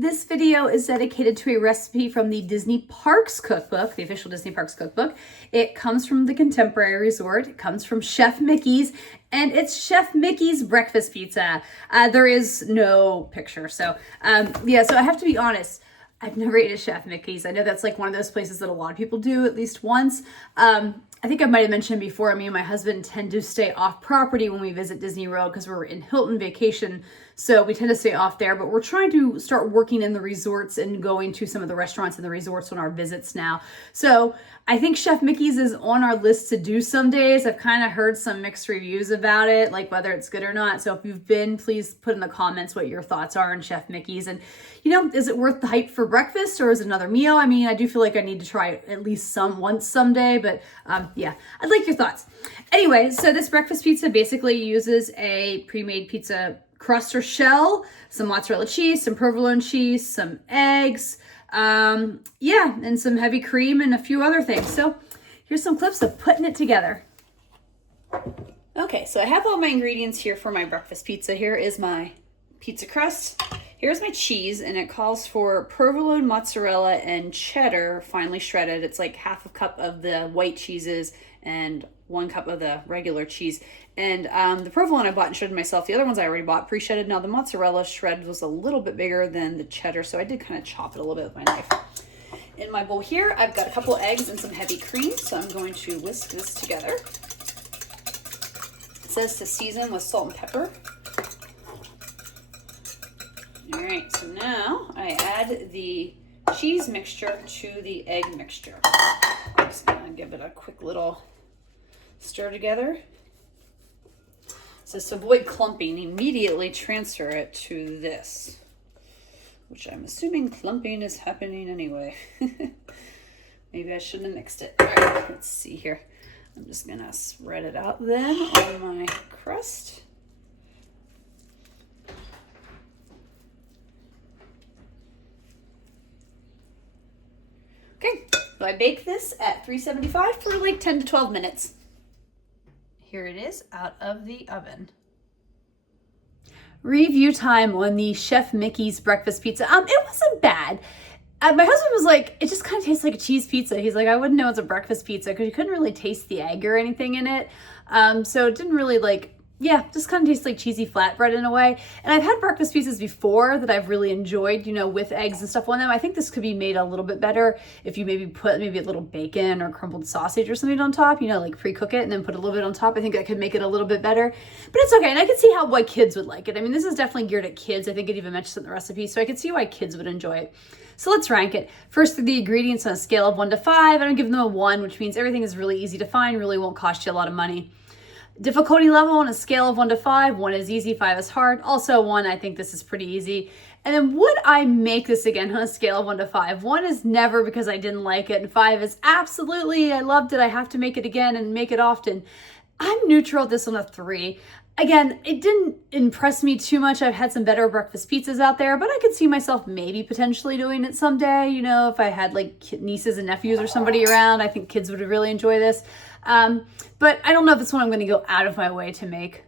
This video is dedicated to a recipe from the Disney Parks Cookbook, the official Disney Parks Cookbook. It comes from the Contemporary Resort. It comes from Chef Mickey's, and it's Chef Mickey's breakfast pizza. There is no picture, so yeah, so I have to be honest. I've never eaten at Chef Mickey's. I know that's like one of those places that a lot of people do at least once. I think I might have mentioned before, me and my husband tend to stay off property when we visit Disney World because we're in Hilton vacation. So we tend to stay off there, but we're trying to start working in the resorts and going to some of the restaurants in the resorts on our visits now. So I think Chef Mickey's is on our list to do some days. I've kind of heard some mixed reviews about it, like whether it's good or not. So if you've been, please put in the comments what your thoughts are on Chef Mickey's. And, you know, is it worth the hype for breakfast or is it another meal? I mean, I do feel like I need to try it at least once someday, but yeah, I'd like your thoughts. Anyway, so this breakfast pizza basically uses a pre-made pizza crust or shell, some mozzarella cheese, some provolone cheese, some eggs, yeah, and some heavy cream and a few other things. So here's some clips of putting it together. Okay, so I have all my ingredients here for my breakfast pizza. Here is my pizza crust. Here's my cheese, and it calls for provolone, mozzarella, and cheddar finely shredded. It's like half a cup of the white cheeses and 1 cup of the regular cheese. And the provolone I bought and shredded myself. The other ones I already bought pre-shredded. Now the mozzarella shred was a little bit bigger than the cheddar, so I did kind of chop it a little bit with my knife. In my bowl here, I've got a couple eggs and some heavy cream, so I'm going to whisk this together. It says to season with salt and pepper. All right, so now I add the cheese mixture to the egg mixture. I'm just gonna give it a quick little stir together. So to avoid clumping, immediately transfer it to this, which I'm assuming clumping is happening anyway. Maybe I shouldn't have mixed it. All right, let's see here. I'm just gonna spread it out then on my crust. Okay, so I bake this at 375 for like 10 to 12 minutes. Here it is out of the oven. Review time on the Chef Mickey's breakfast pizza. It wasn't bad. My husband was like, it just kind of tastes like a cheese pizza. He's like, I wouldn't know it's a breakfast pizza because you couldn't really taste the egg or anything in it. So it didn't really yeah, just kind of tastes like cheesy flatbread in a way. And I've had breakfast pizzas before that I've really enjoyed, you know, with eggs and stuff on them. I think this could be made a little bit better if you maybe put a little bacon or crumbled sausage or something on top, you know, like pre-cook it and then put a little bit on top. I think that could make it a little bit better, but it's okay. And I can see why kids would like it. I mean, this is definitely geared at kids. I think it even mentions in the recipe, so I could see why kids would enjoy it. So let's rank it. First, the ingredients on a scale of 1 to 5. I'm giving them a 1, which means everything is really easy to find, really won't cost you a lot of money. Difficulty level on a scale of 1 to 5, 1 is easy, 5 is hard. Also 1, I think this is pretty easy. And then would I make this again on a scale of 1 to 5? 1 is never because I didn't like it, and 5 is absolutely, I loved it, I have to make it again and make it often. I'm neutral at this on a 3. Again, it didn't impress me too much. I've had some better breakfast pizzas out there, but I could see myself maybe potentially doing it someday. You know, if I had like nieces and nephews or somebody around, I think kids would really enjoy this. But I don't know if it's one I'm going to go out of my way to make.